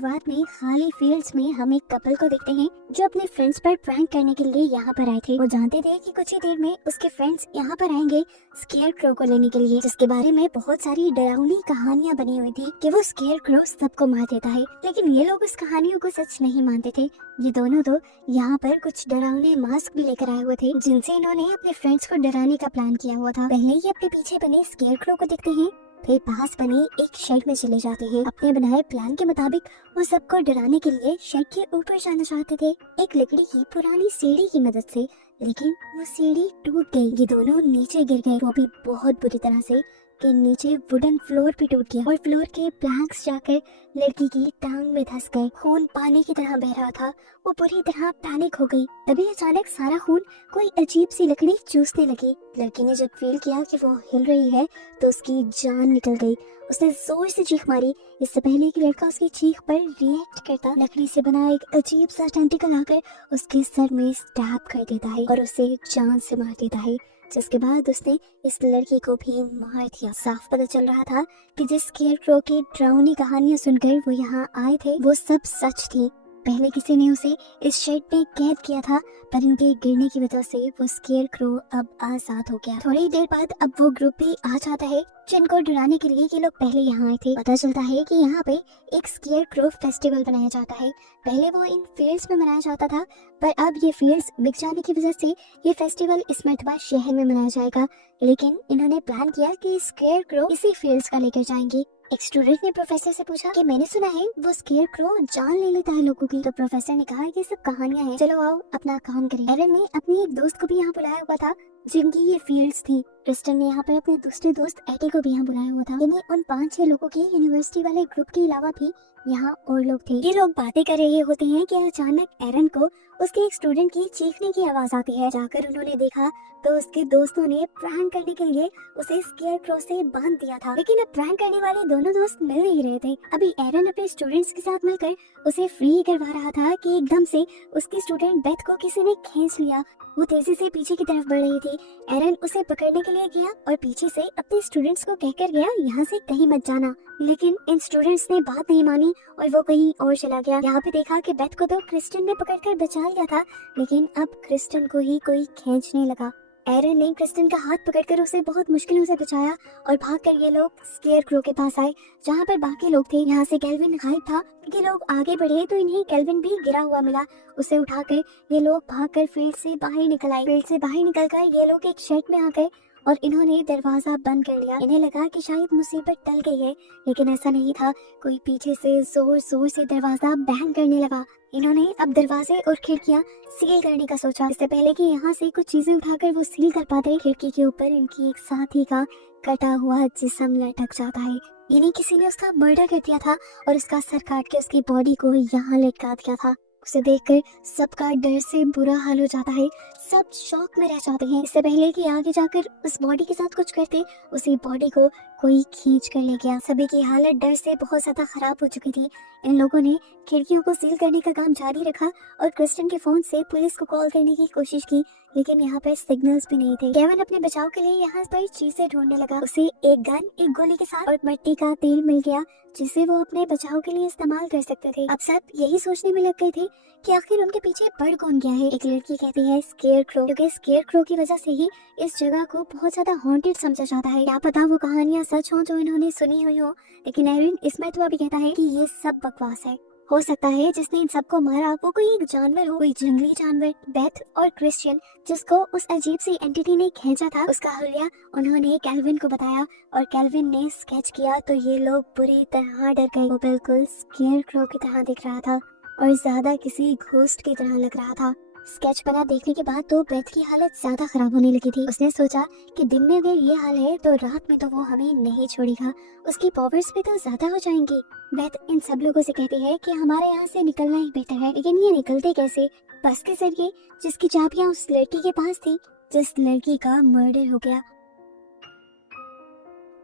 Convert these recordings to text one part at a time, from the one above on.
शुरुआत में खाली फील्ड्स में हम एक कपल को देखते हैं जो अपने फ्रेंड्स पर प्रैंक करने के लिए यहाँ पर आए थे। वो जानते थे कि कुछ ही देर में उसके फ्रेंड्स यहाँ पर आएंगे स्केयर क्रो को लेने के लिए, जिसके बारे में बहुत सारी डरावनी कहानियाँ बनी हुई थी कि वो स्केयर क्रो सबको मार देता है। लेकिन ये लोग उस कहानियों को सच नहीं मानते थे। ये दोनों तो यहाँ पर कुछ डरावने मास्क भी लेकर आए हुए थे जिनसे इन्होंने अपने फ्रेंड्स को डराने का प्लान किया हुआ था। पहले ही अपने पीछे बने स्केयर क्रो को देखते हैं, फिर पास बने एक शेड में चले जाते हैं। अपने बनाए प्लान के मुताबिक वो सबको डराने के लिए शेड के ऊपर जाना चाहते थे एक लकड़ी की पुरानी सीढ़ी की मदद से, लेकिन वो सीढ़ी टूट गई। ये दोनों नीचे गिर गए, वो भी बहुत बुरी तरह से कि नीचे वुडन फ्लोर भी टूट गया और फ्लोर के प्लैंक्स जाकर लड़की की टांग में धंस गए। खून पानी की तरह बह रहा था। वो पूरी तरह पैनिक हो गई। तभी अचानक सारा खून कोई अजीब सी लकड़ी चूसने लगी। लड़की ने जब फील किया कि वो हिल रही है तो उसकी जान निकल गई। उसने जोर से चीख मारी। इससे पहले कि लड़का उसकी चीख पर रिएक्ट करता, लकड़ी से बना एक अजीब सा टेंटिकल आकर उसके सर में स्टैब कर देता है और उसे जान से मार देता है, जिसके बाद उसने इस लड़की को भी मार दिया। साफ पता चल रहा था कि जिस स्केयर क्रो की डरावनी कहानियां सुनकर वो यहाँ आए थे वो सब सच थी। पहले किसी ने उसे इस शेड में कैद किया था, पर इनके गिरने की वजह से वो स्केयर क्रो अब आजाद हो गया। थोड़ी देर बाद अब वो ग्रुप भी आ जाता है जिनको डराने के लिए ये लोग पहले यहाँ आए थे। पता चलता है कि यहाँ पे एक स्केयर क्रो फेस्टिवल बनाया जाता है। पहले वो इन फील्ड्स में मनाया जाता था, पर अब ये फील्ड्स बिक जाने की वजह से ये फेस्टिवल इस मरतबा शहर में मनाया जाएगा। लेकिन इन्होंने प्लान किया कि स्केयर क्रो इसी फील्ड्स का लेकर जाएंगे। एक स्टूडेंट ने प्रोफेसर से पूछा कि मैंने सुना है वो स्केयर क्रो जान ले लेता है लोगों की। तो प्रोफेसर ने कहा ये सब कहानियां हैं, चलो आओ अपना काम करें। एरन ने अपनी एक दोस्त को भी यहाँ बुलाया हुआ था जिनकी ये फील्ड्स थी। क्रिस्टन ने यहाँ पर अपने दूसरे दोस्त एटी को भी यहाँ बुलाया हुआ था। यानी उन 5-6 लोगों के यूनिवर्सिटी वाले ग्रुप के अलावा भी यहाँ और लोग थे। ये लोग बातें कर रहे होते हैं कि अचानक एरन को उसके एक स्टूडेंट की चीखने की आवाज आती है। जाकर उन्होंने देखा तो उसके दोस्तों ने प्रैंक करने के लिए उसे स्केयर क्रो से बांध दिया था। लेकिन अब प्रैंक करने वाले दोनों दोस्त मिल नहीं रहे थे। अभी एरन अपने स्टूडेंट्स के साथ मिलकर उसे फ्री करवा रहा था कि एकदम से उसकी स्टूडेंट बेथ को किसी ने खींच लिया। वो तेजी से पीछे की तरफ बढ़ रही थी। एरन उसे पकड़ने के लिए गया और पीछे से अपने स्टूडेंट्स को कहकर गया यहाँ से कहीं मत जाना। लेकिन इन स्टूडेंट्स ने बात नहीं मानी और वो कहीं और चला गया। यहाँ पे देखा कि बेथ को तो क्रिस्टन ने पकड़कर बचा लिया था, लेकिन अब क्रिस्टन को ही कोई खींचने लगा। एरन ने क्रिस्टन का हाथ पकड़कर उसे बहुत मुश्किलों से बचाया और भागकर ये लोग स्केयर क्रो के पास आए जहाँ पर बाकी लोग थे। यहाँ से केल्विन गायब था। ये लोग आगे बढ़े तो इन्हें केल्विन भी गिरा हुआ मिला। उसे उठाकर ये लोग भागकर फील्ड से बाहर निकल आए। फील्ड से बाहर निकलकर ये लोग एक शेड में आ गए और इन्होंने दरवाजा बंद कर लिया। इन्हें लगा कि शायद मुसीबत टल गई है, लेकिन ऐसा नहीं था। कोई पीछे से जोर जोर से दरवाजा बैंग करने लगा। इन्होंने अब दरवाजे और खिड़कियां सील करने का सोचा। इससे पहले कि यहाँ से कुछ चीजें उठाकर वो सील कर पाते, खिड़की के ऊपर इनकी एक साथी का कटा हुआ जिस्म लटक जाता है। यानी किसी ने उसका मर्डर कर दिया था और उसका सर काट के उसकी बॉडी को यहाँ लटका दिया था। उसे देखकर सबका डर से बुरा हाल हो जाता है। सब शॉक में रह जाते हैं। इससे पहले कि आगे जाकर उस बॉडी के साथ कुछ करते, उसी बॉडी को कोई खींच कर ले गया। सभी की हालत डर से बहुत ज्यादा खराब हो चुकी थी। इन लोगों ने खिड़कियों को सील करने का काम जारी रखा और क्रिस्टन के फोन से पुलिस को कॉल करने की कोशिश की, लेकिन यहाँ पर सिग्नल्स भी नहीं थे। केविन अपने बचाव के लिए यहाँ पर चीजें ढूंढने लगा। उसे एक गन, एक गोली के साथ और मिट्टी का तेल मिल गया जिसे वो अपने बचाव के लिए इस्तेमाल कर सकते थे। अब सब यही सोचने में लग गए थे कि आखिर उनके पीछे पड़ कौन गया है। एक लड़की कहती है स्केयर क्रो, क्योंकि स्केयर क्रो की वजह से ही इस जगह को बहुत ज्यादा हॉन्टेड समझा जाता है। क्या पता वो कहानियां सच हो जो इन्होंने सुनी हुई हो, लेकिन एरन इसमें तो अभी कहता है कि ये सब बकवास है। हो सकता है जिसने इन सबको मारा वो कोई एक जानवर हो, कोई जंगली जानवर। बेथ और क्रिश्चियन जिसको उस अजीब सी एंटिटी ने खींचा था, उसका हुलिया उन्होंने केल्विन को बताया और केल्विन ने स्केच किया तो ये लोग बुरी तरह डर गए। वो बिल्कुल स्केयर क्रो की तरह दिख रहा था और ज्यादा किसी घोस्ट की तरह लग रहा था। स्केच बना देखने के बाद तो बेथ की हालत ज्यादा खराब होने लगी थी। उसने सोचा कि दिन में अगर ये हाल है तो रात में तो वो हमें नहीं छोड़ेगा, उसकी पावर्स भी तो ज्यादा हो जाएंगी। बेथ इन सब लोगों से कहती है कि हमारे यहाँ से निकलना ही बेहतर है, लेकिन ये निकलते कैसे? बस के जरिए, जिसकी चाबियां उस लड़की के पास थी जिस लड़की का मर्डर हो गया।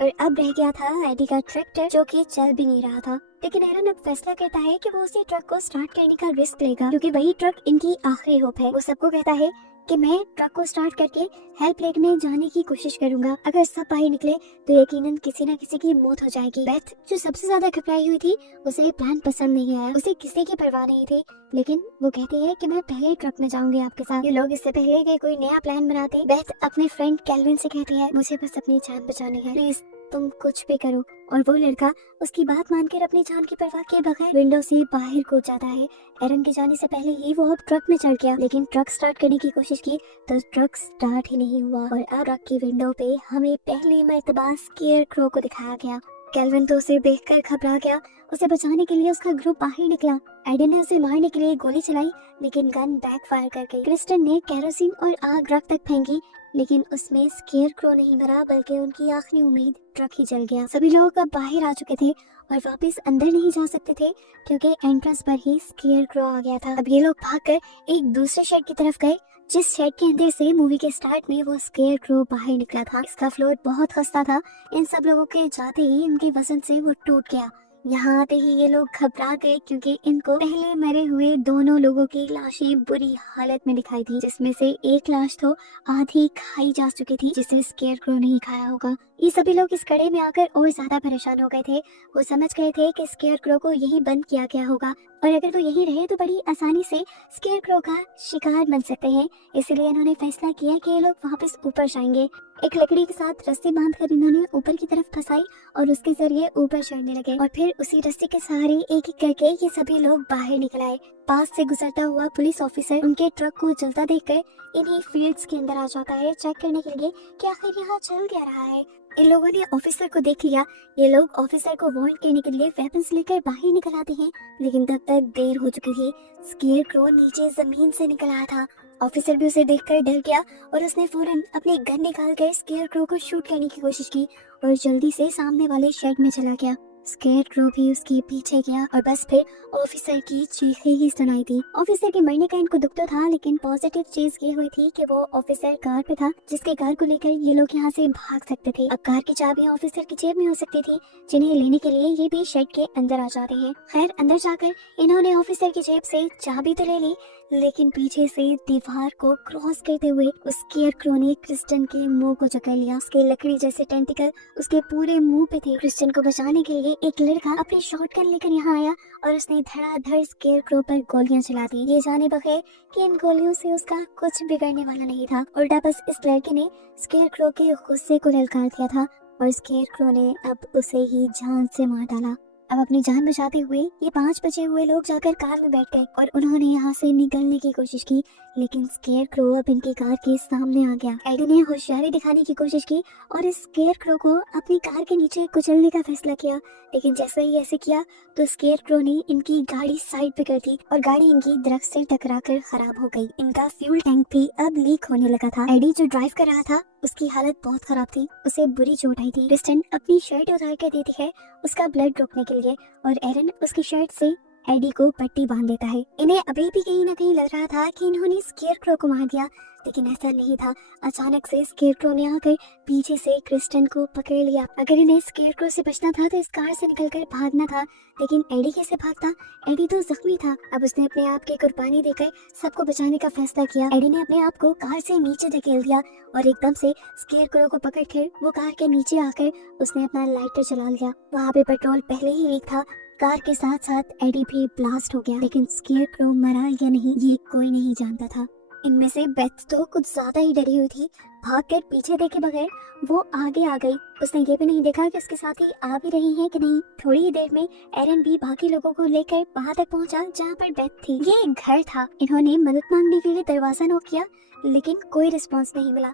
और अब रह गया था एडी का ट्रैक्टर जो कि चल भी नहीं रहा था। लेकिन एरन अब फैसला करता है कि वो उसी ट्रक को स्टार्ट करने का रिस्क लेगा, क्योंकि वही ट्रक इनकी आखिरी होप है। वो सबको कहता है कि मैं ट्रक को स्टार्ट करके हेल्प लेने जाने की कोशिश करूंगा। अगर सब बाहर निकले तो यकीनन किसी न किसी की मौत हो जाएगी। बेथ जो सबसे ज्यादा घबराई हुई थी, उसे ये प्लान पसंद नहीं आया, उसे किसी की परवाह नहीं थी, लेकिन वो कहती है कि मैं पहले ट्रक में जाऊंगी आपके साथ। ये लोग इससे पहले कि कोई नया प्लान बनाते, बेथ अपने फ्रेंड कैल्विन से कहती है मुझे बस अपनी जान बचानी है, प्लीज तुम कुछ भी करो। और वो लड़का उसकी बात मानकर अपनी जान की परवाह किए बगैर विंडो से बाहर कूद जाता है। एरन के जाने से पहले ही वो अब ट्रक में चढ़ गया, लेकिन ट्रक स्टार्ट करने की कोशिश की तो ट्रक स्टार्ट ही नहीं हुआ। और अब ट्रक की विंडो पे हमें पहली मर्तबा स्केयर क्रो को दिखाया गया। कैल्विन तो उसे देखकर घबरा गया। उसे बचाने के लिए उसका ग्रुप बाहर निकला। एडन ने उसे मारने के लिए गोली चलाई, लेकिन गन बैकफायर कर गई। क्रिस्टन ने केरोसिन और आग ट्रक तक फेंकी, लेकिन उसमें स्केयर क्रो नहीं मरा, बल्कि उनकी आखिरी उम्मीद ट्रक ही जल गया। सभी लोग अब बाहर आ चुके थे और वापस अंदर नहीं जा सकते थे, क्योंकि एंट्रेंस पर ही स्केयर क्रो आ गया था। अब ये लोग भागकर एक दूसरे शेड की तरफ गए, जिस शेड के अंदर से मूवी के स्टार्ट में वो स्केयर क्रो बाहर निकला था। इसका फ्लोर बहुत खस्ता था। इन सब लोगों के जाते ही इनके वजन से वो टूट गया। यहाँ आते ही ये लोग घबरा गए, क्योंकि इनको पहले मरे हुए दोनों लोगों की लाशें बुरी हालत में दिखाई थी, जिसमें से एक लाश तो आधी खाई जा चुकी थी, जिसे स्केयर क्रो नहीं खाया होगा। ये सभी लोग इस कड़े में आकर और ज्यादा परेशान हो गए थे। वो समझ गए थे कि स्केयर क्रो को यही बंद किया गया होगा, और अगर वो यही रहे तो बड़ी आसानी से स्केयर क्रो का शिकार बन सकते हैं। इसलिए इन्होंने फैसला किया कि ये लोग वापस ऊपर जाएंगे। एक लकड़ी के साथ रस्सी बांधकर इन्होंने ऊपर की तरफ फंसाई और उसके जरिए ऊपर चढ़ने लगे, और फिर उसी रस्सी के सहारे एक एक करके ये सभी लोग बाहर निकल आए। पास से गुजरता हुआ पुलिस ऑफिसर उनके ट्रक को जलता देखकर इन्हीं फील्ड्स के अंदर आ जाता है, चेक करने के लिए कि आखिर यहाँ चल क्या रहा है। इन लोगों ने ऑफिसर को देख लिया। ये लोग ऑफिसर को वार्न करने के लिए वेपन्स लेकर बाहर निकल आते हैं, लेकिन तब तक देर हो चुकी थी। स्केयर क्रो नीचे जमीन से निकल आया था। ऑफिसर भी उसे देखकर डर गया और उसने फौरन अपनी गन निकाल कर स्केयर क्रो को शूट करने की कोशिश की और जल्दी से सामने वाले शेड में चला गया। स्केयर क्रो भी उसके पीछे गया और बस फिर ऑफिसर की चीखें ही सुनाई थी। ऑफिसर के मरने का इनको दुख तो था, लेकिन पॉजिटिव चीज ये हुई थी कि वो ऑफिसर कार पे था, जिसके कार को लेकर ये लोग यहाँ से भाग सकते थे। अब कार की चाबी ऑफिसर की जेब में हो सकती थी, जिन्हें लेने के लिए ये भी शेड के अंदर आ जाते हैं। खैर अंदर जाकर इन्होंने ऑफिसर की जेब से चाबी तो ले ली, लेकिन पीछे से दीवार को क्रॉस करते हुए उस स्केयर क्रो ने क्रिस्टन के मुंह को जकड़ लिया। उसके लकड़ी जैसे टेंटिकल उसके पूरे मुंह पे थे। क्रिस्टन को बचाने के लिए एक लड़का अपनी शॉटगन लेकर यहाँ आया और उसने धड़ाधड़ स्केयर क्रो पर गोलियां चला दी, ये जाने बगैर कि इन गोलियों से उसका कुछ बिगड़ने वाला नहीं था। उल्टा बस इस लड़के ने स्केयर क्रो के गुस्से को ललकार दिया था और स्केयर क्रो ने अब उसे ही जान से मार डाला। अब अपनी जान बचाते हुए ये 5 बचे हुए लोग जाकर कार में बैठ गए और उन्होंने यहाँ से निकलने की कोशिश की, लेकिन स्केयर क्रो अब इनकी कार के सामने आ गया। एडी ने होशियारी दिखाने की कोशिश की और इस स्केयर क्रो को अपनी कार के नीचे कुचलने का फैसला किया, लेकिन जैसे ही ऐसे किया तो स्केयर क्रो ने इनकी गाड़ी साइड पे कर दी और गाड़ी इनकी दरख्त से टकराकर खराब हो गई। इनका फ्यूल टैंक भी अब लीक होने लगा था। एडी जो ड्राइव कर रहा था उसकी हालत बहुत खराब थी, उसे बुरी चोट आई थी। क्रिस्टन अपनी शर्ट उतार कर देती है उसका ब्लड रोकने के लिए और एरन उसकी शर्ट से एडी को पट्टी बांध देता है। इन्हें अभी भी कहीं ना कहीं लग रहा था कि इन्होंने स्केयर क्रो को मार दिया, लेकिन ऐसा नहीं था। अचानक से स्केयर क्रो ने आकर पीछे से क्रिस्टन को पकड़ लिया। अगर इन्हें स्केयर क्रो से बचना था तो इस कार से निकलकर भागना था, लेकिन एडी कैसे भागता? एडी तो जख्मी था। अब उसने अपने आप की कुर्बानी देकर सबको बचाने का फैसला किया। एडी ने अपने आप को कार से नीचे धकेल दिया और एकदम से स्केयर क्रो को पकड़कर वो कार के नीचे आकर उसने अपना लाइटर चला लिया। वहाँ पे पेट्रोल पहले ही लीक था। कार के साथ साथ एडी भी ब्लास्ट हो गया, लेकिन स्केयर क्रो मरा या नहीं ये कोई नहीं जानता था। इनमें से बेथ तो कुछ ज्यादा ही डरी हुई थी। भागकर पीछे देखे बगैर वो आगे आ गई। उसने ये भी नहीं देखा कि उसके साथ ही आ भी रही है कि नहीं। थोड़ी ही देर में एरन भी बाकी लोगों को लेकर वहां तक पहुंचा जहां पर बेथ थी। ये एक घर था। इन्होंने मदद मांगने के लिए दरवाजा नॉक किया, लेकिन कोई रिस्पॉन्स नहीं मिला।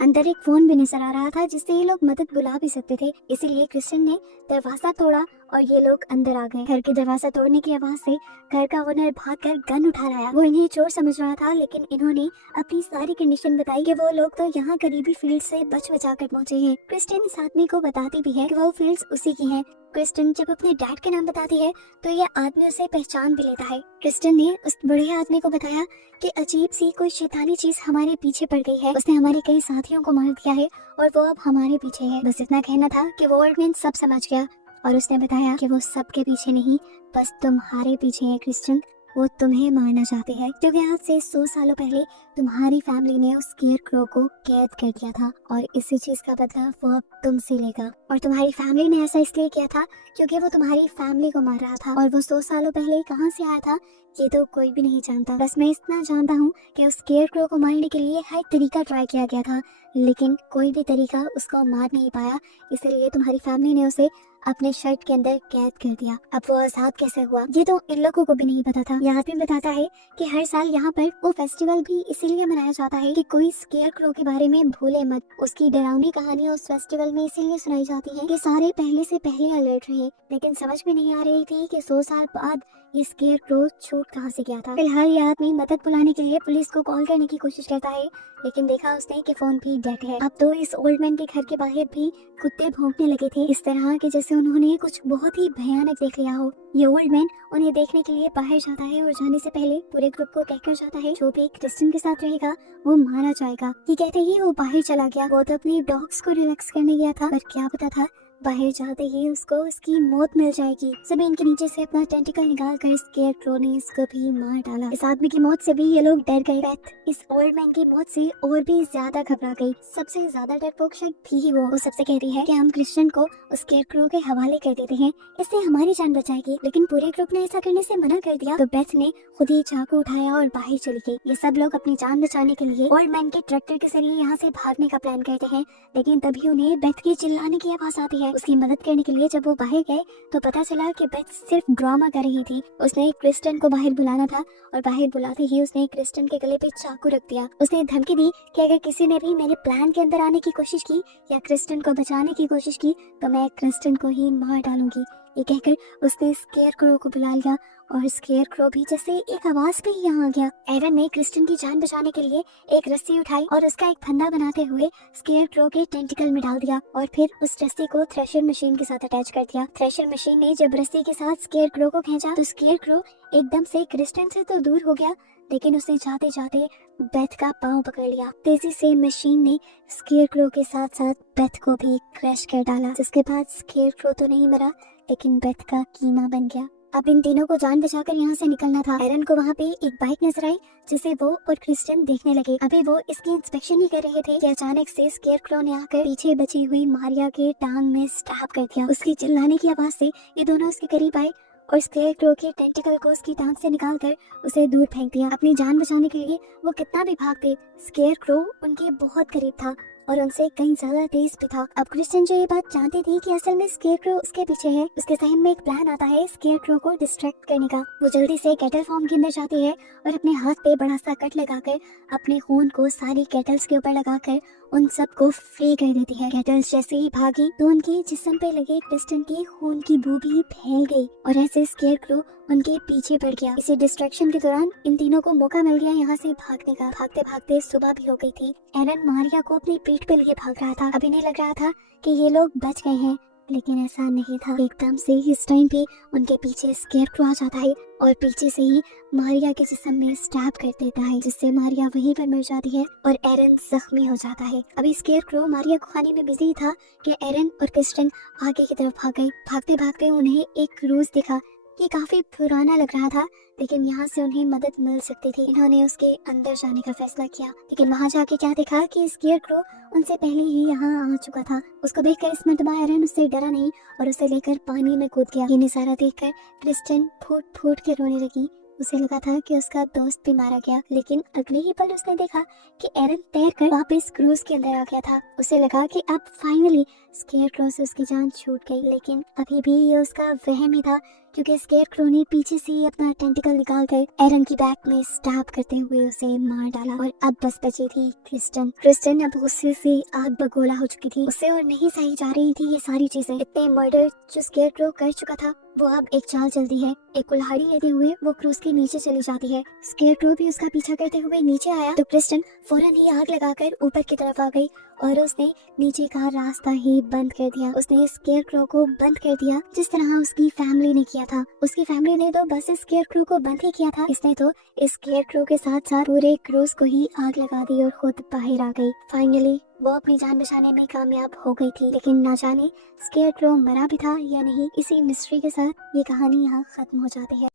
अंदर एक फोन भी नजर आ रहा था जिससे ये लोग मदद बुला भी सकते थे, इसीलिए क्रिस्टन ने दरवाजा तोड़ा और ये लोग अंदर आ गए। घर के दरवाजा तोड़ने की आवाज से घर का ओनर भागकर गन उठा लाया। वो इन्हें चोर समझ रहा था, लेकिन इन्होंने अपनी सारी कंडीशन बताई कि वो लोग तो यहाँ करीबी फील्ड से बच बचा कर पहुंचे हैं। क्रिस्टन इस आदमी को बताती भी है कि वो फील्ड्स उसी की हैं। क्रिस्टन जब अपने डैड के नाम बताती है तो ये आदमी उसे पहचान भी लेता है। क्रिस्टन ने उस बूढ़े आदमी को बताया कि अजीब सी कोई शैतानी चीज हमारे पीछे पड़ गई है। उसने हमारे कई साथियों को मार दिया है और वो अब हमारे पीछे है। बस इतना कहना था कि वो ओल्ड मैन सब समझ गया और उसने बताया कि वो सबके पीछे नहीं, बस तुम्हारे पीछे है क्रिस्टन। वो तुम्हें मारना चाहते हैं क्योंकि आज से 100 सालों पहले तुम्हारी फैमिली ने उस स्केयर क्रो को कैद कर दिया था और इसी चीज का बदला वो अब तुमसे लेगा। और तुम्हारी फैमिली ने ऐसा इसलिए किया था क्योंकि वो तुम्हारी फैमिली को मार रहा था, और वो 100 सालों पहले कहाँ से आया था ये तो कोई भी नहीं जानता। बस मैं इतना जानता हूँ कि उस स्केयर क्रो को मारने के लिए हर तरीका ट्राई किया गया था, लेकिन कोई भी तरीका उसको मार नहीं पाया, इसलिए तुम्हारी फैमिली ने उसे अपने शर्ट के अंदर कैद कर दिया। अब वो आजाद कैसे हुआ ये तो इन लोगों को भी नहीं पता था। यहाँ पे बताता है कि हर साल यहाँ पर वो फेस्टिवल भी इसीलिए मनाया जाता है कि कोई स्केयर क्रो के बारे में भूले मत। उसकी डरावनी कहानी उस फेस्टिवल में इसीलिए सुनाई जाती है कि सारे पहले से पहले अलर्ट रहे, लेकिन समझ में नहीं आ रही थी कि 100 साल बाद ये स्केयर क्रो छूट कहाँ से गया था। फिलहाल ये आदमी मदद बुलाने के लिए पुलिस को कॉल करने की कोशिश करता है, लेकिन देखा उसने कि फोन भी डेड है। अब तो इस ओल्ड मैन के घर के बाहर भी कुत्ते भौंकने लगे थे, इस तरह के जैसे उन्होंने कुछ बहुत ही भयानक देख लिया हो। ये ओल्ड मैन उन्हें देखने के लिए बाहर जाता है और जाने से पहले पूरे ग्रुप को कहकर जाता है जो भी क्रिस्टियन के साथ रहेगा वो मारा जाएगा। ये कहते ही वो बाहर चला गया। वो तो अपने डॉग्स को रिलैक्स करने गया था, पर क्या पता था बाहर जाते ही उसको उसकी मौत मिल जाएगी। जमीन के नीचे से अपना टेंटिकल निकाल कर स्केयर क्रो ने इसको भी मार डाला। इस आदमी की मौत से भी ये लोग डर गए। बेथ इस ओल्ड मैन की मौत से और भी ज्यादा घबरा गई। सबसे ज्यादा डरपोक शायद थी ही वो सबसे कहती है कि हम क्रिस्टियन को उस स्केयर क्रो के हवाले कर देते हैं, इससे हमारी जान बचाएगी, लेकिन पूरे ग्रुप ने ऐसा करने से मना कर दिया। तो बेथ ने खुद ही चाकू उठाया और बाहर चली गई। ये सब लोग अपनी जान बचाने के लिए ओल्ड मैन के ट्रैक्टर के जरिए यहाँ से भागने का प्लान करते हैं, लेकिन तभी उन्हें बेथ के चिल्लाने की आवाज आती है। उसकी मदद करने के लिए जब वो बाहर गए तो पता चला कि बेथ सिर्फ ड्रामा कर रही थी। उसने क्रिस्टियन को बाहर बुलाना था और बाहर बुलाते ही उसने क्रिस्टियन के गले पे चाकू रख दिया। उसने धमकी दी कि अगर किसी ने भी मेरे प्लान के अंदर आने की कोशिश की या क्रिस्टियन को बचाने की कोशिश की तो मैं क्रिस्टियन को ही मार डालूंगी। ये कहकर उसने स्केयर क्रो को बुला लिया और स्केयर क्रो भी जैसे एक आवाज पे ही यहाँ आ गया। एरन ने क्रिस्टियन की जान बचाने के लिए एक रस्सी उठाई और उसका एक फंदा बनाते हुए स्केयर क्रो के टेंटिकल में डाल दिया और फिर उस रस्सी को थ्रेशर मशीन के साथ अटैच कर दिया। थ्रेशर मशीन ने जब रस्सी के साथ स्केयर क्रो को खींचा तो स्केयर क्रो एकदम से क्रिस्टियन से तो दूर हो गया, लेकिन उसने जाते जाते बेथ का पांव पकड़ लिया। तेजी से मशीन ने स्केयर क्रो के साथ साथ बेथ को भी क्रश कर डाला, जिसके बाद स्केयर क्रो तो नहीं मरा, लेकिन बेथ का कीमा बन गया। अब इन तीनों को जान बचाकर यहाँ से निकलना था। एरन को वहाँ पे एक बाइक नजर आई जिसे वो और क्रिस्टियन देखने लगे। अभी वो इसकी इंस्पेक्शन ही कर रहे थे कि अचानक से स्केयर क्रो ने आकर पीछे बची हुई मारिया के टांग में स्टैब कर दिया। उसकी चिल्लाने की आवाज से ये दोनों उसके करीब आए और स्केयर क्रो के टेंटिकल को उसकी टांग से निकालकर उसे दूर फेंक दिया। अपनी जान बचाने के लिए वो कितना भी भागते, स्केयर क्रो उनके बहुत करीब था और उनसे कहीं ज्यादा तेज भी था। अब क्रिस्टियन जो ये बात जानती थी कि असल में स्केयर क्रो उसके पीछे है, उसके जहन में एक प्लान आता है स्केयर क्रो को डिस्ट्रैक्ट करने का। वो जल्दी से कैटल फार्म के अंदर जाती है और अपने हाथ पे बड़ा सा कट लगाकर अपने खून को सारी कैटल्स के ऊपर लगाकर उन सबको फ्री कर देती है। कैटल्स जैसे ही भागी तो उनके जिस्म पे लगे क्रिस्टियन की खून की बू भी फैल गई और ऐसे स्केयर क्रो उनके पीछे पड़ गया। इसी डिस्ट्रैक्शन के दौरान इन तीनों को मौका मिल गया यहाँ से भागने का। भागते भागते सुबह भी हो गई थी। एरन मारिया को अपनी पीठ पे लिए भाग रहा था। अभी नहीं लग रहा था कि ये लोग बच गए हैं, लेकिन ऐसा नहीं था। एकदम से इस टाइम पे उनके पीछे स्केयर क्रो आ जाता है और पीछे से ही मारिया के जिस्म में स्टैब कर देता है, जिससे मारिया वहीं पर मर जाती है और एरन जख्मी हो जाता है। अभी स्केयर क्रो मारिया को खाने में बिजी था कि एरन और क्रिस्टियन आगे की तरफ भाग गए। भागते भागते उन्हें एक क्रूज दिखा। ये काफी पुराना लग रहा था, लेकिन यहाँ से उन्हें मदद मिल सकती थी। इन्होंने उसके अंदर जाने का फैसला किया, लेकिन वहाँ जाके क्या देखा कि स्केयर क्रो उनसे पहले ही यहाँ आ चुका था। उसको देखकर इस मर्तबा एरन उससे डरा नहीं और उसे लेकर पानी में कूद गया। ये नजारा देखकर क्रिस्टियन फूट फूट के रोने लगी। उसे लगा था कि उसका दोस्त भी मारा गया, लेकिन अगले ही पल उसने देखा कि एरन तैरकर वापस क्रूज के अंदर आ गया था। उसे लगा कि अब फाइनली स्केयर क्रो से उसकी जान छूट गई, लेकिन अभी भी ये उसका वहम ही था, क्योंकि स्केयर क्रो ने पीछे से ही अपना टेंटिकल निकालकर एरन की बैक में स्टैब करते हुए उसे मार डाला और अब बस बची थी क्रिस्टियन। क्रिस्टियन अब गुस्से से आग बगोला हो चुकी थी। उससे और नहीं सही जा रही थी ये सारी चीजें। इतने मर्डर जो स्केयर क्रो कर चुका था, वो अब एक चाल चलती है। एक कुल्हाड़ी लेते हुए वो क्रूज के नीचे चली जाती है। स्केयर क्रो भी उसका पीछा करते हुए नीचे आया तो क्रिस्टियन फौरन ही आग लगाकर ऊपर की तरफ आ गई और उसने नीचे का रास्ता ही बंद कर दिया। उसने स्केयर क्रो को बंद कर दिया जिस तरह उसकी फैमिली ने किया था। उसकी फैमिली ने तो बस स्केयर क्रो को बंद ही किया था, इसने तो स्केयर क्रो के साथ साथ पूरे क्रूज को ही आग लगा दी और खुद बाहर आ गई। फाइनली वो अपनी जान बचाने में कामयाब हो गई थी, लेकिन ना जाने स्केयर क्रो मरा भी था या नहीं। इसी मिस्ट्री के साथ ये कहानी यहाँ खत्म हो जाती है।